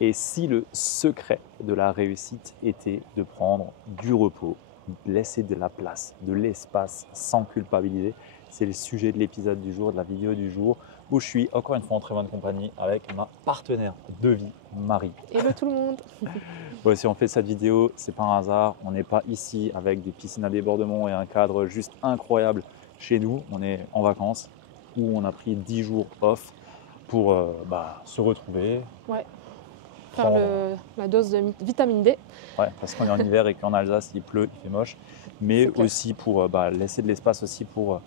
Et si le secret de la réussite était de prendre du repos, de laisser de la place, de l'espace sans culpabiliser, c'est le sujet de l'épisode du jour, de la vidéo du jour, où je suis encore une fois en très bonne compagnie avec ma partenaire de vie, Marie. Hello tout le monde. Bon, si on fait cette vidéo, c'est pas un hasard, on n'est pas ici avec des piscines à débordement et un cadre juste incroyable chez nous, on est en vacances où on a pris 10 jours off pour se retrouver. Ouais. Faire la dose de vitamine D. Ouais, parce qu'on est en hiver et qu'en Alsace il pleut, il fait moche, mais aussi pour laisser de l'espace aussi pour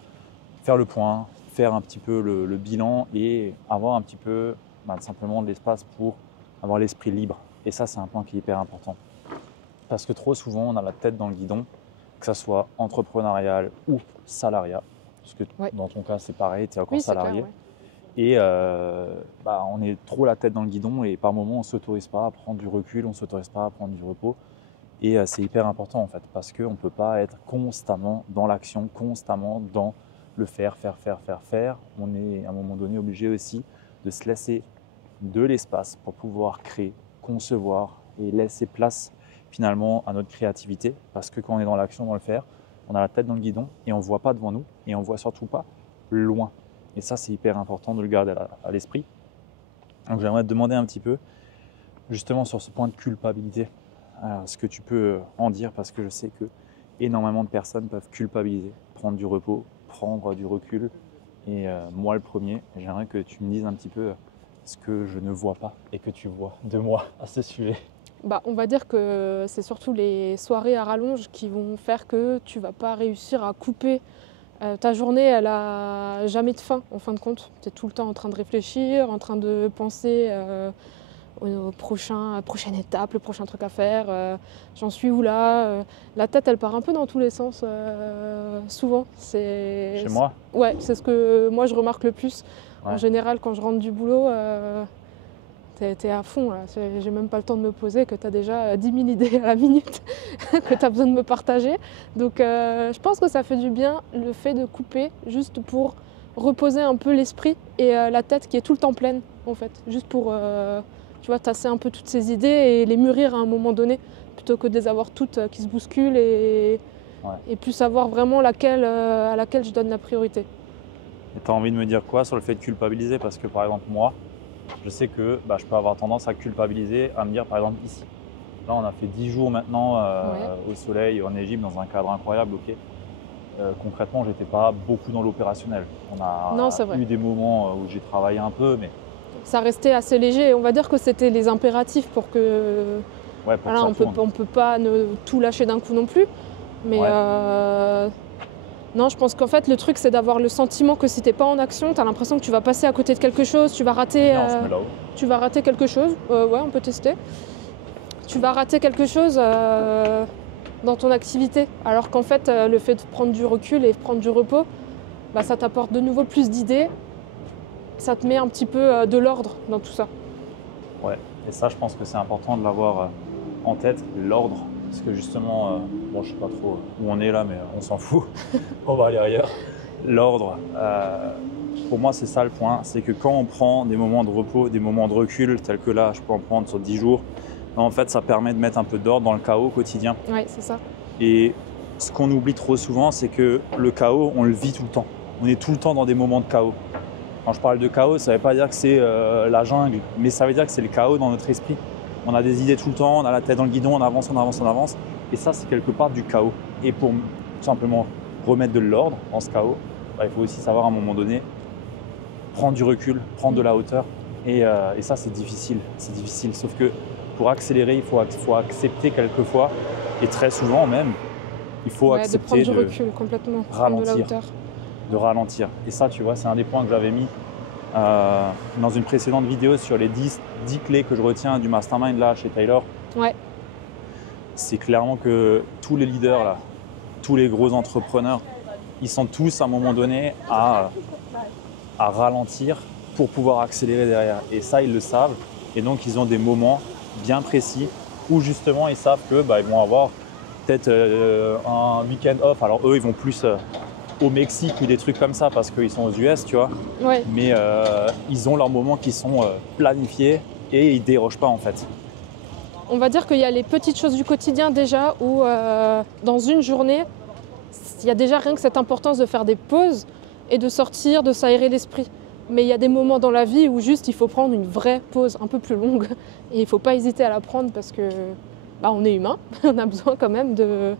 faire le point, faire un petit peu le bilan et avoir un petit peu simplement de l'espace pour avoir l'esprit libre. Et ça, c'est un point qui est hyper important. Parce que trop souvent, on a la tête dans le guidon, que ce soit entrepreneurial ou salariat. Parce que dans ton cas, c'est pareil, tu es encore salarié. Clair, ouais. Et on est trop la tête dans le guidon et par moments, on ne s'autorise pas à prendre du recul, on ne s'autorise pas à prendre du repos. Et c'est hyper important en fait, parce qu'on ne peut pas être constamment dans l'action, constamment dans le faire. On est à un moment donné obligé aussi de se laisser de l'espace pour pouvoir créer, concevoir et laisser place finalement à notre créativité. Parce que quand on est dans l'action, dans le faire, on a la tête dans le guidon et on ne voit pas devant nous et on ne voit surtout pas loin. Et ça, c'est hyper important de le garder à l'esprit. Donc j'aimerais te demander un petit peu, justement sur ce point de culpabilité, ce que tu peux en dire, parce que je sais que énormément de personnes peuvent culpabiliser, prendre du repos, prendre du recul. Et moi le premier, j'aimerais que tu me dises un petit peu ce que je ne vois pas et que tu vois de moi à ce sujet. On va dire que c'est surtout les soirées à rallonge qui vont faire que tu ne vas pas réussir à couper. Ta journée, elle a jamais de fin, en fin de compte. Tu es tout le temps en train de réfléchir, en train de penser à prochaine étape, le prochain truc à faire. J'en suis où là La tête, elle part un peu dans tous les sens, souvent. Chez moi ? Ouais, c'est ce que moi je remarque le plus. Ouais. En général, quand je rentre du boulot, t'es à fond, là. J'ai même pas le temps de me poser, que tu as déjà 10 000 idées à la minute que tu as besoin de me partager. Donc je pense que ça fait du bien le fait de couper, juste pour reposer un peu l'esprit et la tête qui est tout le temps pleine, en fait. Juste pour tasser un peu toutes ces idées et les mûrir à un moment donné, plutôt que de les avoir toutes qui se bousculent et plus savoir vraiment à laquelle je donne la priorité. Et tu as envie de me dire quoi sur le fait de culpabiliser ? Parce que par exemple moi, je sais que je peux avoir tendance à culpabiliser, à me dire par exemple ici. Là on a fait 10 jours maintenant au soleil en Égypte dans un cadre incroyable, ok. Concrètement j'étais pas beaucoup dans l'opérationnel. On a eu des moments où j'ai travaillé un peu, mais ça restait assez léger. On va dire que c'était les impératifs pour que on peut pas tout lâcher d'un coup non plus. Mais non, je pense qu'en fait le truc c'est d'avoir le sentiment que si t'es pas en action, tu as l'impression que tu vas passer à côté de quelque chose, tu vas rater quelque chose. On peut tester. Tu vas rater quelque chose dans ton activité. Alors qu'en fait le fait de prendre du recul et de prendre du repos, ça t'apporte de nouveau plus d'idées. Ça te met un petit peu de l'ordre dans tout ça. Ouais, et ça je pense que c'est important de l'avoir en tête, l'ordre. Parce que justement, je sais pas trop où on est là, mais on s'en fout, on va aller ailleurs. L'ordre, pour moi c'est ça le point, c'est que quand on prend des moments de repos, des moments de recul, tels que là je peux en prendre sur 10 jours, en fait ça permet de mettre un peu d'ordre dans le chaos quotidien. Ouais, c'est ça. Et ce qu'on oublie trop souvent, c'est que le chaos, on le vit tout le temps. On est tout le temps dans des moments de chaos. Quand je parle de chaos, ça ne veut pas dire que c'est la jungle, mais ça veut dire que c'est le chaos dans notre esprit. On a des idées tout le temps, on a la tête dans le guidon, on avance. Et ça, c'est quelque part du chaos. Et pour tout simplement remettre de l'ordre dans ce chaos, il faut aussi savoir à un moment donné prendre du recul, prendre de la hauteur. Et ça, c'est difficile. Sauf que pour accélérer, il faut accepter quelquefois, et très souvent même, il faut accepter de prendre du recul complètement, prendre de la hauteur. De ralentir. Et ça, tu vois, c'est un des points que j'avais mis dans une précédente vidéo sur les 10 clés que je retiens du mastermind là chez Taylor. Ouais. C'est clairement que tous les leaders là, tous les gros entrepreneurs, ils sont tous à un moment donné à ralentir pour pouvoir accélérer derrière. Et ça, ils le savent. Et donc, ils ont des moments bien précis où justement, ils savent que ils vont avoir peut-être un week-end off. Alors eux, ils vont plus au Mexique ou des trucs comme ça parce qu'ils sont aux US, tu vois. Ouais. Mais ils ont leurs moments qui sont planifiés et ils dérogent pas en fait. On va dire qu'il y a les petites choses du quotidien déjà où dans une journée, il y a déjà rien que cette importance de faire des pauses et de sortir, de s'aérer l'esprit. Mais il y a des moments dans la vie où juste il faut prendre une vraie pause un peu plus longue et il ne faut pas hésiter à la prendre parce que on est humain, on a besoin quand même de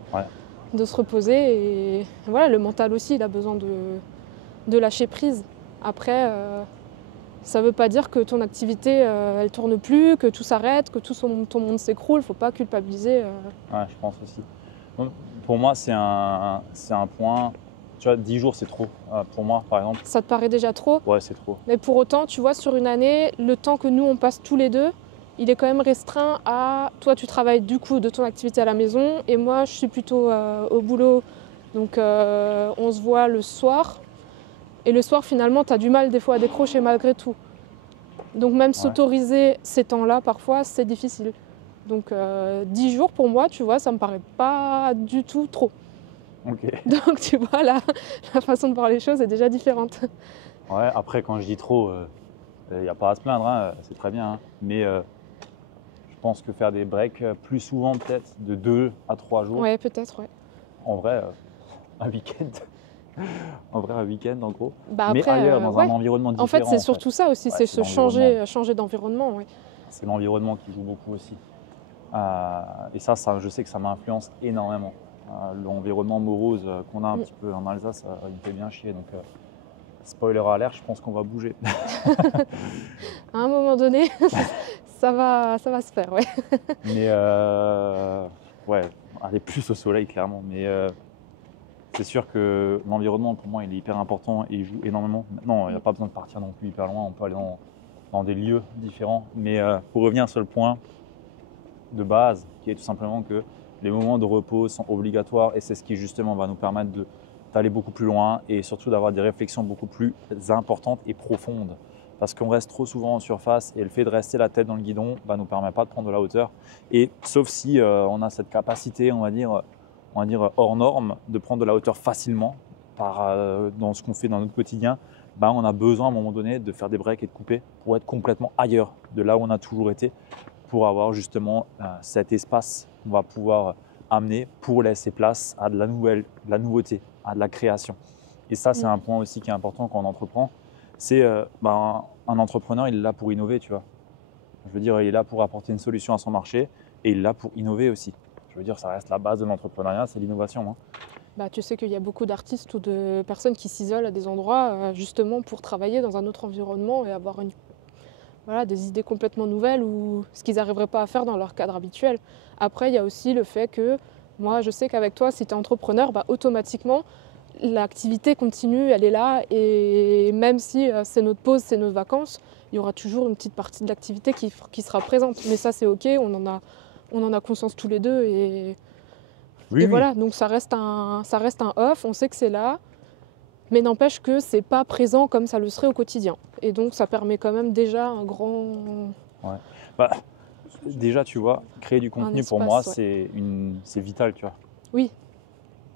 se reposer et voilà, le mental aussi il a besoin de lâcher prise. Après, ça ne veut pas dire que ton activité elle tourne plus, que tout s'arrête, que tout ton monde s'écroule, il ne faut pas culpabiliser. Ouais, je pense aussi. Donc, pour moi, c'est un point. Tu vois, 10 jours, c'est trop. Pour moi, par exemple. Ça te paraît déjà trop? Ouais, c'est trop. Mais pour autant, tu vois, sur une année, le temps que nous, on passe tous les deux, il est quand même restreint à... Toi, tu travailles du coup de ton activité à la maison et moi, je suis plutôt au boulot. Donc, on se voit le soir. Et le soir, finalement, tu as du mal des fois à décrocher malgré tout. Donc, même s'autoriser ces temps-là, parfois, c'est difficile. Donc 10 jours pour moi, tu vois, ça me paraît pas du tout trop. Okay. Donc tu vois, la façon de voir les choses est déjà différente. Ouais, après quand je dis trop, il n'y a pas à se plaindre, hein, c'est très bien. Hein. Mais je pense que faire des breaks plus souvent peut-être, de 2 à 3 jours. Ouais, peut-être, ouais. En vrai, un week-end. En vrai, un week-end en gros. Après, mais ailleurs, dans un environnement différent. En fait, c'est surtout ça aussi, c'est se changer d'environnement. Ouais. C'est l'environnement qui joue beaucoup aussi. Et ça, je sais que ça m'influence énormément. L'environnement morose qu'on a un petit peu en Alsace, il me fait bien chier. Donc, spoiler alert, je pense qu'on va bouger. À un moment donné, ça va se faire, ouais. Mais ouais, aller plus au soleil, clairement. Mais c'est sûr que l'environnement, pour moi, il est hyper important et il joue énormément. Maintenant, il n'y a pas besoin de partir non plus hyper loin. On peut aller dans des lieux différents. Mais pour revenir sur le point de base, qui est tout simplement que les moments de repos sont obligatoires et c'est ce qui justement va nous permettre d'aller beaucoup plus loin et surtout d'avoir des réflexions beaucoup plus importantes et profondes. Parce qu'on reste trop souvent en surface et le fait de rester la tête dans le guidon ne nous permet pas de prendre de la hauteur. Et sauf si on a cette capacité, on va dire hors norme, de prendre de la hauteur facilement dans ce qu'on fait dans notre quotidien, on a besoin à un moment donné de faire des breaks et de couper pour être complètement ailleurs de là où on a toujours été, pour avoir justement cet espace qu'on va pouvoir amener pour laisser place à de la nouveauté, à de la création. Et ça, c'est un point aussi qui est important quand on entreprend. C'est un entrepreneur, il est là pour innover, tu vois. Je veux dire, il est là pour apporter une solution à son marché et il est là pour innover aussi. Je veux dire, ça reste la base de l'entrepreneuriat, c'est l'innovation. Hein. Tu sais qu'il y a beaucoup d'artistes ou de personnes qui s'isolent à des endroits justement pour travailler dans un autre environnement et avoir des idées complètement nouvelles ou ce qu'ils n'arriveraient pas à faire dans leur cadre habituel. Après, il y a aussi le fait que, moi, je sais qu'avec toi, si tu es entrepreneur, automatiquement, l'activité continue, elle est là. Et même si c'est notre pause, c'est nos vacances, il y aura toujours une petite partie de l'activité qui sera présente. Mais ça, c'est OK, on en a conscience tous les deux. Et voilà, donc ça reste un off, on sait que c'est là. Mais n'empêche que c'est pas présent comme ça le serait au quotidien. Et donc ça permet quand même déjà un grand... Ouais. Déjà, tu vois, créer du contenu espace, pour moi, c'est vital, tu vois. Oui.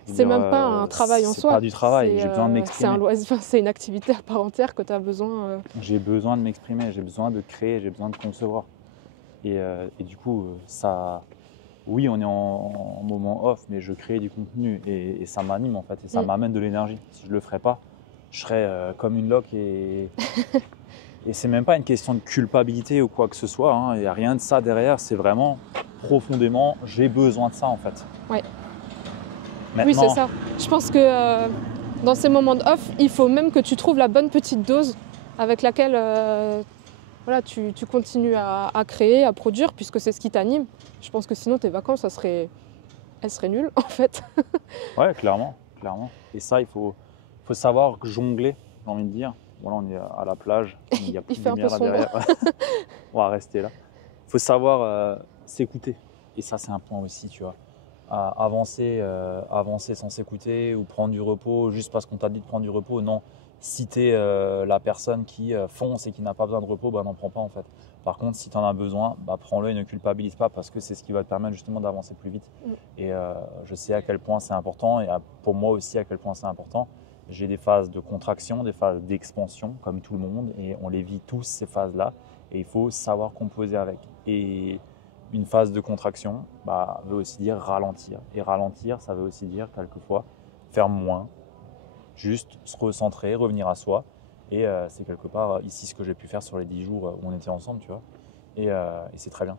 C'est même pas un travail en soi. C'est pas du travail, j'ai besoin de m'exprimer. C'est une activité à part entière que tu as besoin... J'ai besoin de m'exprimer, j'ai besoin de créer, j'ai besoin de concevoir. Et du coup, ça... Oui, on est en moment off, mais je crée du contenu et ça m'anime en fait, et ça m'amène de l'énergie. Si je ne le ferais pas, je serais comme une loque et c'est même pas une question de culpabilité ou quoi que ce soit. Il n'y a rien de ça derrière, c'est vraiment profondément, j'ai besoin de ça en fait. Ouais. Maintenant, oui, c'est ça. Je pense que dans ces moments de off, il faut même que tu trouves la bonne petite dose avec laquelle tu continues à créer, à produire, puisque c'est ce qui t'anime. Je pense que sinon, tes vacances, elles seraient nulles, en fait. Ouais, clairement. Et ça, il faut savoir jongler, j'ai envie de dire. Voilà, on est à la plage, il y a plus de lumière là derrière. On va rester là. Il faut savoir s'écouter. Et ça, c'est un point aussi, tu vois. Avancer sans s'écouter ou prendre du repos juste parce qu'on t'a dit de prendre du repos. Non, si tu es la personne qui fonce et qui n'a pas besoin de repos, n'en prends pas en fait. Par contre, si tu en as besoin, prends-le et ne culpabilise pas parce que c'est ce qui va te permettre justement d'avancer plus vite. Et je sais à quel point c'est important et pour moi aussi à quel point c'est important. J'ai des phases de contraction, des phases d'expansion comme tout le monde et on les vit tous ces phases-là. Et il faut savoir composer avec. Et une phase de contraction veut aussi dire ralentir. Et ralentir, ça veut aussi dire quelquefois faire moins, juste se recentrer, revenir à soi. Et c'est quelque part ici ce que j'ai pu faire sur les 10 jours où on était ensemble, tu vois. Et c'est très bien.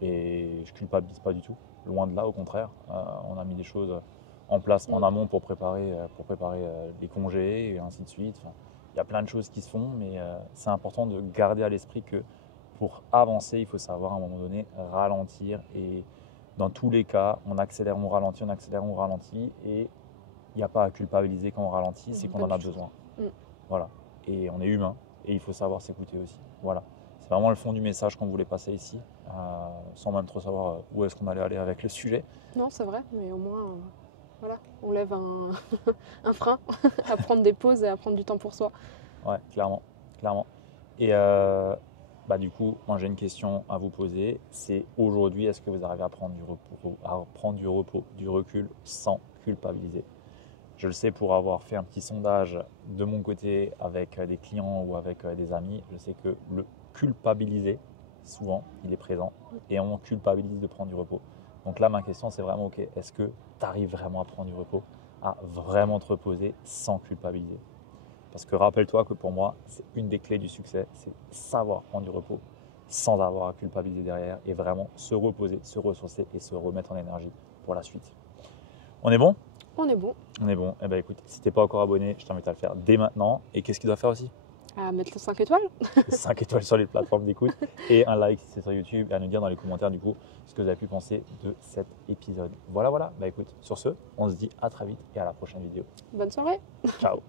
Et je culpabilise pas du tout. Loin de là, au contraire. On a mis des choses en place en amont pour préparer les congés et ainsi de suite. Enfin, il y a plein de choses qui se font, mais c'est important de garder à l'esprit que pour avancer, il faut savoir à un moment donné ralentir. Et dans tous les cas, on accélère, on ralentit, et il n'y a pas à culpabiliser quand on ralentit, c'est qu'on en a besoin. Voilà. Et on est humain et il faut savoir s'écouter aussi. Voilà. C'est vraiment le fond du message qu'on voulait passer ici, sans même trop savoir où est-ce qu'on allait aller avec le sujet. Non, c'est vrai, mais au moins, voilà, on lève un frein à prendre des pauses et à prendre du temps pour soi. Ouais, clairement. Et du coup, moi j'ai une question à vous poser. C'est aujourd'hui, est-ce que vous arrivez à prendre du repos, du recul sans culpabiliser? Je le sais pour avoir fait un petit sondage de mon côté avec des clients ou avec des amis. Je sais que le culpabiliser, souvent, il est présent et on culpabilise de prendre du repos. Donc là, ma question, c'est vraiment, ok, est-ce que tu arrives vraiment à prendre du repos, à vraiment te reposer sans culpabiliser? Parce que rappelle-toi que pour moi, c'est une des clés du succès, c'est savoir prendre du repos sans avoir à culpabiliser derrière et vraiment se reposer, se ressourcer et se remettre en énergie pour la suite. On est bon ? On est bon. On est bon. Eh bien, écoute, si tu n'es pas encore abonné, je t'invite à le faire dès maintenant. Et qu'est-ce qu'il doit faire aussi? À mettre les 5 étoiles. 5 étoiles sur les plateformes d'écoute et un like si c'est sur YouTube et à nous dire dans les commentaires du coup ce que vous avez pu penser de cet épisode. Voilà. Bah écoute, sur ce, on se dit à très vite et à la prochaine vidéo. Bonne soirée. Ciao.